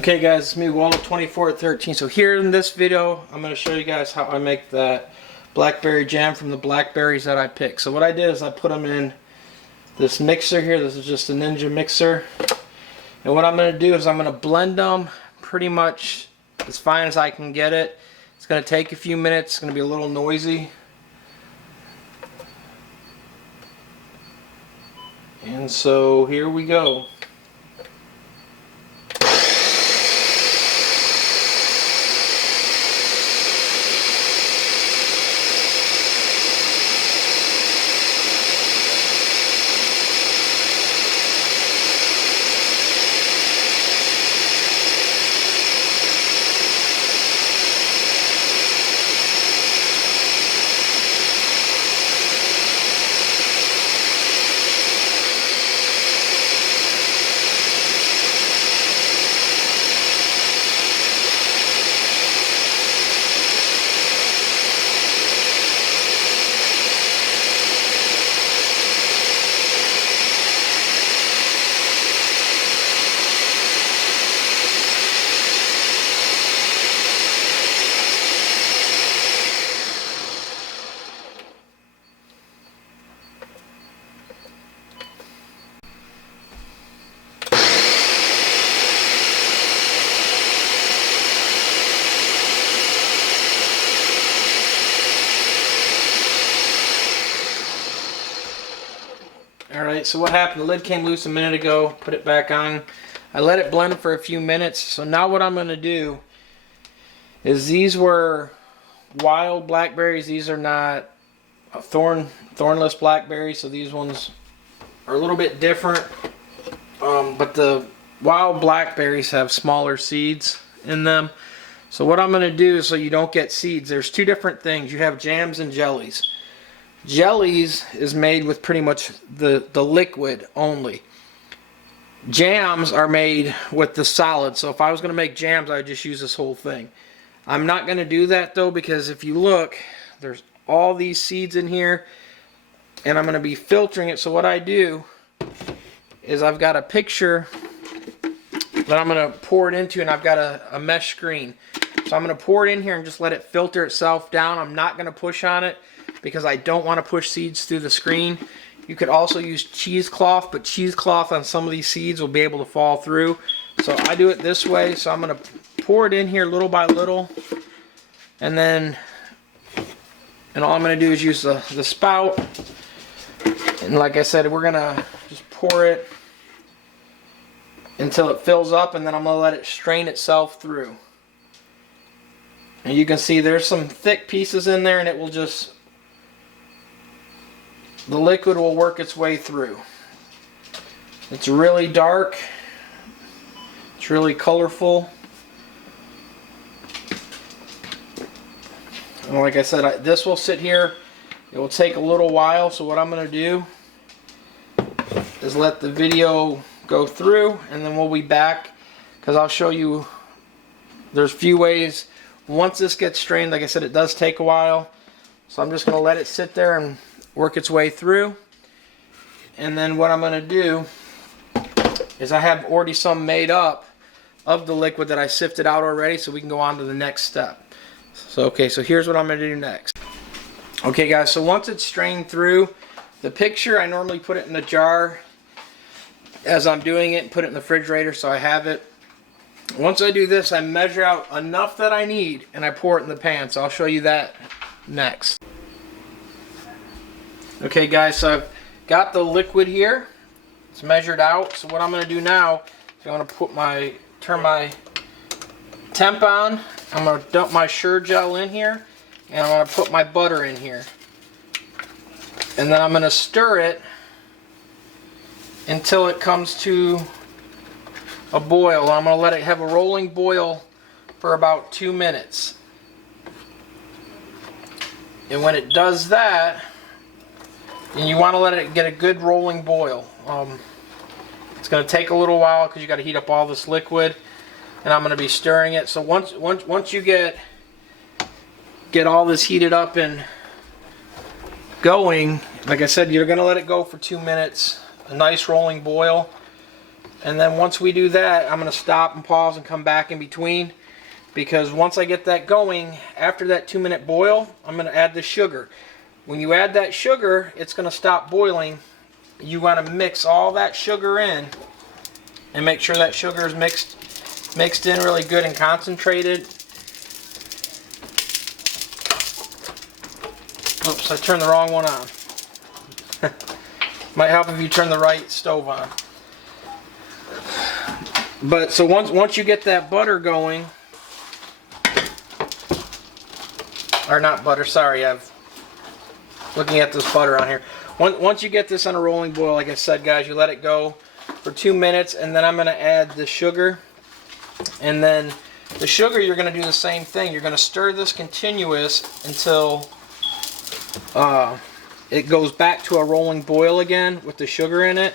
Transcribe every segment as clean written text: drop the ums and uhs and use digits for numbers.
Okay guys, it's me, ROLLO2413. So here in this video, I'm going to show you guys how I make that blackberry jam from the blackberries that I picked. So what I did is I put them in this mixer here. This is just a Ninja mixer. And what I'm going to do is I'm going to blend them pretty much as fine as I can get it. It's going to take a few minutes. It's going to be a little noisy. And so here we go. Alright, so what happened, the lid came loose a minute ago, put it back on. I let it blend for a few minutes. So now what I'm going to do is, these were wild blackberries. These are not thornless blackberries, so these ones are a little bit different. But the wild blackberries have smaller seeds in them. So what I'm going to do, so you don't get seeds, there's two different things. You have jams and jellies. Jellies is made with pretty much the liquid only. Jams are made with the solid. So if I was going to make jams, I would just use this whole thing. I'm not going to do that though, because if you look, there's all these seeds in here, and I'm going to be filtering it. So what I do is, I've got a picture that I'm going to pour it into, and I've got a mesh screen. So I'm going to pour it in here and just let it filter itself down. I'm not going to push on it, because I don't want to push seeds through the screen. You could also use cheesecloth, but cheesecloth on some of these seeds will be able to fall through. So I do it this way. So I'm going to pour it in here little by little, and all I'm going to do is use the spout. And like I said, we're going to just pour it until it fills up, and then I'm going to let it strain itself through. And you can see there's some thick pieces in there, and it will just, the liquid will work its way through. It's really dark. It's really colorful. And like I said, this will sit here. It will take a little while. So what I'm going to do is let the video go through, and then we'll be back, because I'll show you there's a few ways. Once this gets strained, like I said, it does take a while. So I'm just going to let it sit there and work its way through. And then what I'm going to do is, I have already some made up of the liquid that I sifted out already, so we can go on to the next step. So okay, so here's what I'm going to do next. Okay guys, so once it's strained through, the picture, I normally put it in a jar as I'm doing it and put it in the refrigerator so I have it. Once I do this, I measure out enough that I need, and I pour it in the pan. So I'll show you that next. Okay guys, so I've got the liquid here. It's measured out. So what I'm going to do now is, I'm going to turn my temp on. I'm going to dump my Sure Gel in here, and I'm going to put my butter in here. And then I'm going to stir it until it comes to a boil. I'm going to let it have a rolling boil for about 2 minutes. And when it does that, and you want to let it get a good rolling boil. It's going to take a little while, because you got to heat up all this liquid, and I'm going to be stirring it. So once you get all this heated up and going, like I said, you're going to let it go for 2 minutes, a nice rolling boil. And then once we do that, I'm going to stop and pause and come back in between, because once I get that going, after that 2-minute boil, I'm going to add the sugar. When you add that sugar, it's going to stop boiling. You want to mix all that sugar in and make sure that sugar is mixed in really good and concentrated. Oops, I turned the wrong one on. Might help if you turn the right stove on. But so once you get that butter going, or not butter, sorry, I'm looking at this butter on here. Once you get this on a rolling boil, like I said, guys, you let it go for 2 minutes, and then I'm going to add the sugar. And then the sugar, you're going to do the same thing. You're going to stir this continuous until it goes back to a rolling boil again with the sugar in it.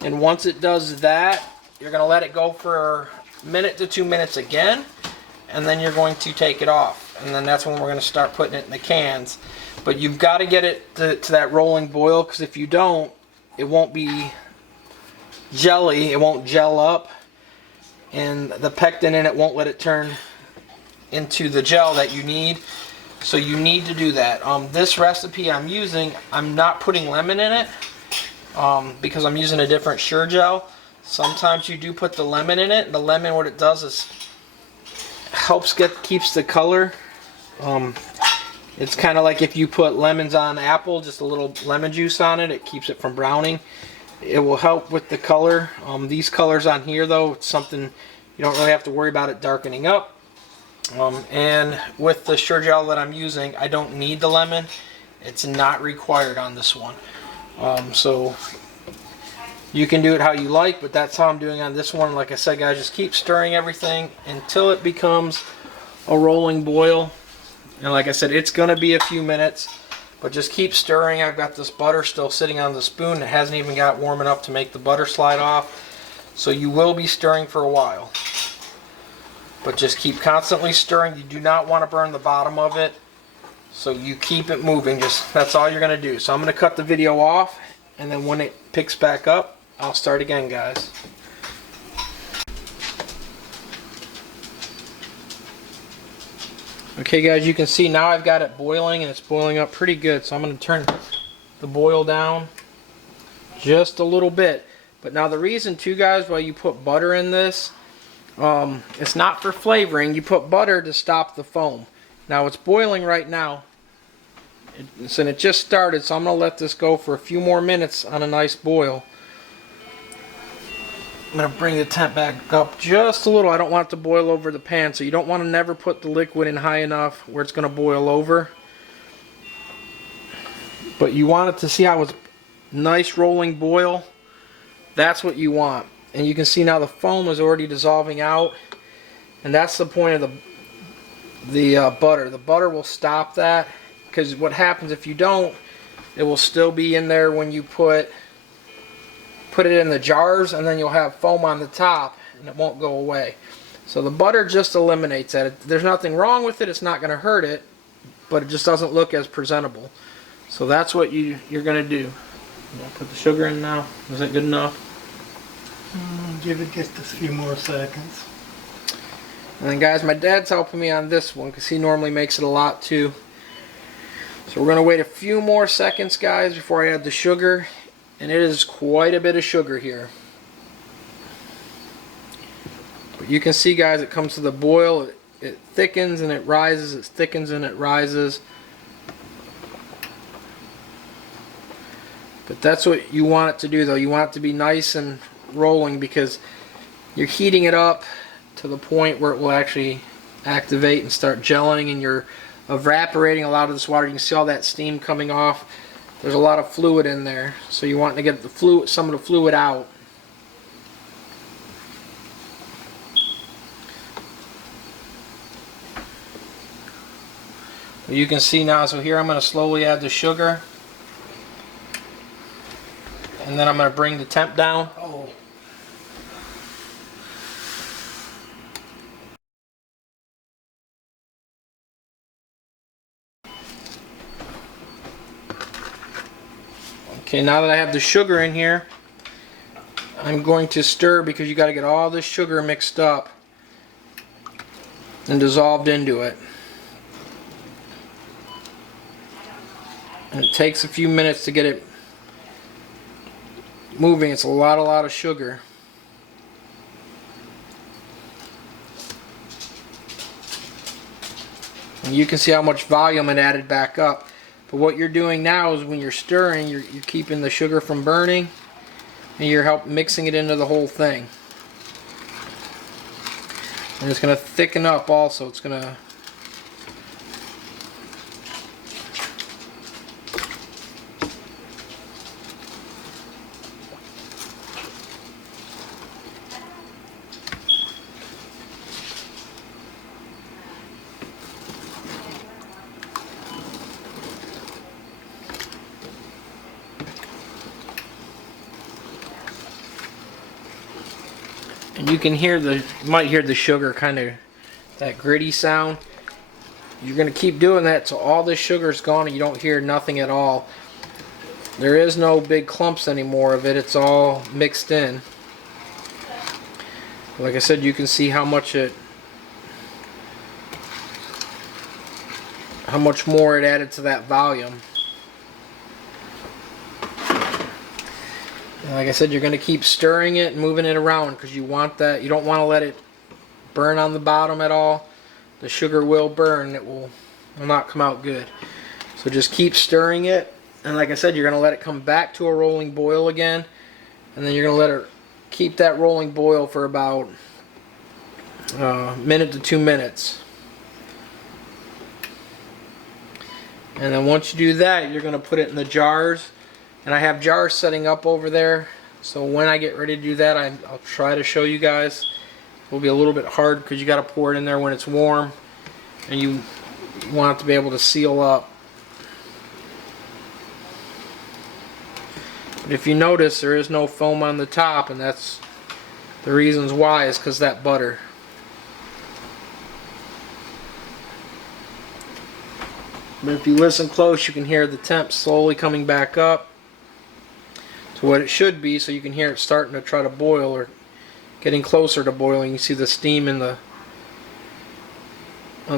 And once it does that, you're going to let it go for a minute to 2 minutes again, and then you're going to take it off. And then that's when we're going to start putting it in the cans. But you've got to get it to that rolling boil, because if you don't, it won't be jelly, it won't gel up, and the pectin in it won't let it turn into the gel that you need. So you need to do that. This recipe I'm using, I'm not putting lemon in it because I'm using a different Sure Gel. Sometimes you do put the lemon in it. The lemon, what it does is keeps the color. It's kind of like if you put lemons on apple, just a little lemon juice on it, it keeps it from browning. It will help with the color. These colors on here, though, it's something you don't really have to worry about it darkening up. And with the Sure Gel that I'm using, I don't need the lemon. It's not required on this one. So you can do it how you like, but that's how I'm doing on this one. Like I said, guys, just keep stirring everything until it becomes a rolling boil. And like I said, it's going to be a few minutes, but just keep stirring. I've got this butter still sitting on the spoon. It hasn't even got warm enough to make the butter slide off. So you will be stirring for a while. But just keep constantly stirring. You do not want to burn the bottom of it. So you keep it moving. That's all you're going to do. So I'm going to cut the video off, and then when it picks back up, I'll start again, guys. Okay, guys, you can see now I've got it boiling, and it's boiling up pretty good. So I'm going to turn the boil down just a little bit. But now the reason, too, guys, why you put butter in this, it's not for flavoring. You put butter to stop the foam. Now it's boiling right now, and it just started, so I'm going to let this go for a few more minutes on a nice boil. I'm going to bring the temp back up just a little. I don't want it to boil over the pan, so you don't want to never put the liquid in high enough where it's going to boil over. But you want it to see how it's nice rolling boil. That's what you want. And you can see now the foam is already dissolving out, and that's the point of the butter. The butter will stop that, because what happens if you don't, it will still be in there when you put it in the jars, and then you'll have foam on the top and it won't go away. So the butter just eliminates that. There's nothing wrong with it, it's not going to hurt it, but it just doesn't look as presentable. So that's what you're going to do. Put the sugar in now. Is that good enough? Give it just a few more seconds. And then, guys, my dad's helping me on this one because he normally makes it a lot too. So we're going to wait a few more seconds, guys, before I add the sugar. And it is quite a bit of sugar here. But you can see, guys, it comes to the boil. It thickens and it rises. It thickens and it rises. But that's what you want it to do, though. You want it to be nice and rolling, because you're heating it up to the point where it will actually activate and start gelling, and you're evaporating a lot of this water. You can see all that steam coming off. There's a lot of fluid in there, so you want to get some of the fluid out. You can see now, so here I'm going to slowly add the sugar, and then I'm going to bring the temp down. Okay, now that I have the sugar in here, I'm going to stir because you got to get all this sugar mixed up and dissolved into it. And it takes a few minutes to get it moving. It's a lot of sugar. And you can see how much volume it added back up. But what you're doing now is when you're stirring, you're keeping the sugar from burning, and you're mixing it into the whole thing. And it's going to thicken up also. It's going to and you can hear you might hear the sugar kind of, that gritty sound. You're going to keep doing that till all this sugar is gone and you don't hear nothing at all. There is no big clumps anymore of it. It's all mixed in. Like I said, you can see how much more it added to that volume. And like I said, you're going to keep stirring it and moving it around because you want that. You don't want to let it burn on the bottom at all. The sugar will burn. It will not come out good. So just keep stirring it. And like I said, you're going to let it come back to a rolling boil again. And then you're going to let it keep that rolling boil for about a minute to 2 minutes. And then once you do that, you're going to put it in the jars. And I have jars setting up over there, so when I get ready to do that, I'll try to show you guys. It will be a little bit hard because you got to pour it in there when it's warm, and you want it to be able to seal up. But if you notice, there is no foam on the top, and that's the reasons why, is because that butter. But if you listen close, you can hear the temp slowly coming back up to what it should be, so you can hear it starting to try to boil or getting closer to boiling. You see the steam on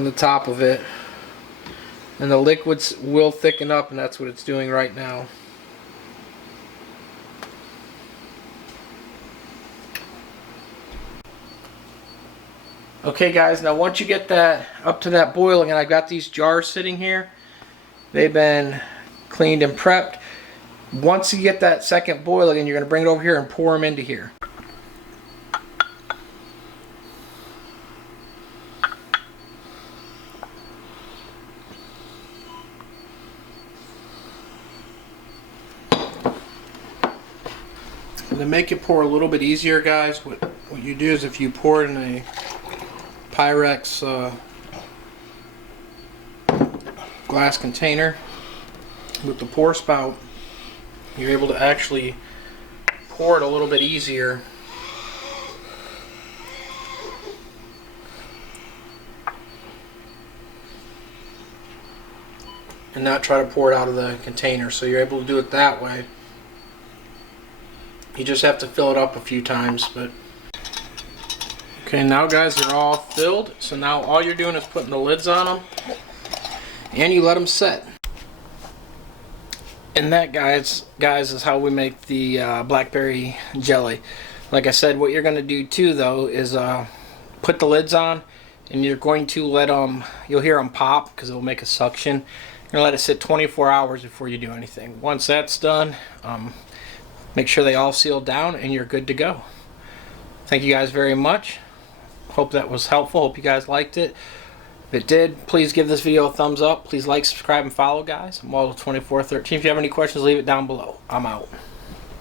the top of it, and the liquids will thicken up, and that's what it's doing right now. Okay guys, now once you get that up to that boiling, and I've got these jars sitting here, they've been cleaned and prepped. Once you get that second boiling, and you're going to bring it over here and pour them into here. And to make it pour a little bit easier, guys, what you do is if you pour it in a Pyrex glass container with the pour spout, you're able to actually pour it a little bit easier. And not try to pour it out of the container. So you're able to do it that way. You just have to fill it up a few times. But okay, now guys, they're all filled. So now all you're doing is putting the lids on them, and you let them set. And that, guys, is how we make the blackberry jelly. Like I said, what you're going to do too, though, is put the lids on, and you're going to let them, you'll hear them pop because it will make a suction. You're going to let it sit 24 hours before you do anything. Once that's done, make sure they all seal down, and you're good to go. Thank you guys very much. Hope that was helpful. Hope you guys liked it. If it did, please give this video a thumbs up. Please like, subscribe, and follow, guys. I'm Waldo2413. If you have any questions, leave it down below. I'm out.